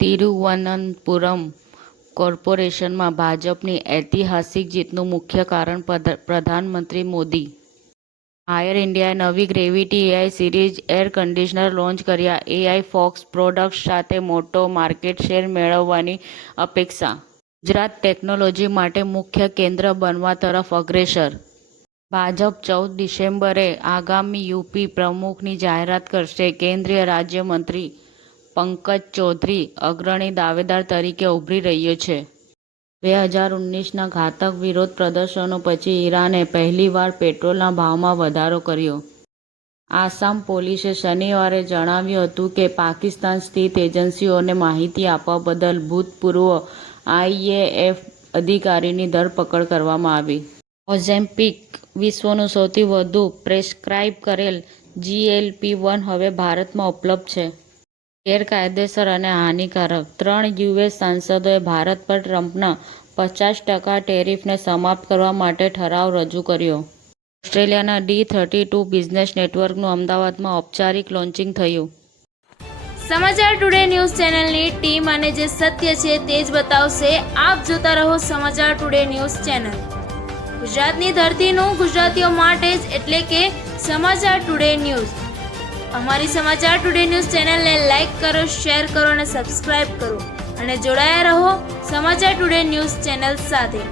તિરુવનંતપુરમ કોર્પોરેશનમાં ભાજપની ઐતિહાસિક જીતનું મુખ્ય કારણ પ્રધાનમંત્રી મોદી. એર ઇન્ડિયાએ નવી gravity AI series air conditioner launch કર્યા. એઆઈ ફોક્સ પ્રોડક્ટ્સ સાથે મોટો માર્કેટ શેર મેળવવાની અપેક્ષા. ગુજરાત ટેકનોલોજી માટે મુખ્ય કેન્દ્ર બનવા તરફ અગ્રેસર. ભાજપ 14 ડિસેમ્બરે આગામી યુપી પ્રમુખની જાહેરાત કરશે. કેન્દ્રીય રાજ્યમંત્રી પંકજ ચૌધરી અગ્રણી દાવેદાર તરીકે ઉભરી રહ્યો છે. 2019ના ઘાતક વિરોધ પ્રદર્શનો પછી ઈરાને પહેલીવાર પેટ્રોલના ભાવમાં વધારો કર્યો. આસામ પોલીસે શનિવારે જણાવ્યું હતું કે પાકિસ્તાન સ્થિત એજન્સીઓને માહિતી આપવા બદલ ભૂતપૂર્વ આઈએએફ અધિકારીની ધરપકડ કરવામાં આવી. ઓઝેમ્પિક વિશ્વનું સૌથી વધુ પ્રેસ્ક્રાઇબ કરેલ GLP-1 હવે ભારતમાં ઉપલબ્ધ છે. ગેરકાયદેસર અને હાનિકારક. 3 યુએસ સાંસદોએ ભારત પર ટ્રમ્પના 50% ટેરિફને સમાપ્ત કરવા માટે ઠરાવ રજૂ કર્યો. ઓસ્ટ્રેલિયાના D32 બિઝનેસ નેટવર્કનું અમદાવાદમાં ઔપચારિક લોન્ચિંગ થયું. સમાચાર ટુડે ન્યૂઝ ચેનલની ટીમ અને જે સત્ય છે તે જ બતાવશે. આપ જોતા રહો સમાચાર ટુડે ન્યૂઝ ચેનલ. ગુજરાતની ધરતીનું ગુજરાતીઓ માટે જ, એટલે કે સમાચાર ટુડે ન્યૂઝ. અમારી સમાચાર ટુડે ન્યૂઝ ચેનલને લાઇક કરો, શેર કરો અને સબસ્ક્રાઇબ કરો અને જોડાયા રહો સમાચાર ટુડે ન્યૂઝ ચેનલ સાથે.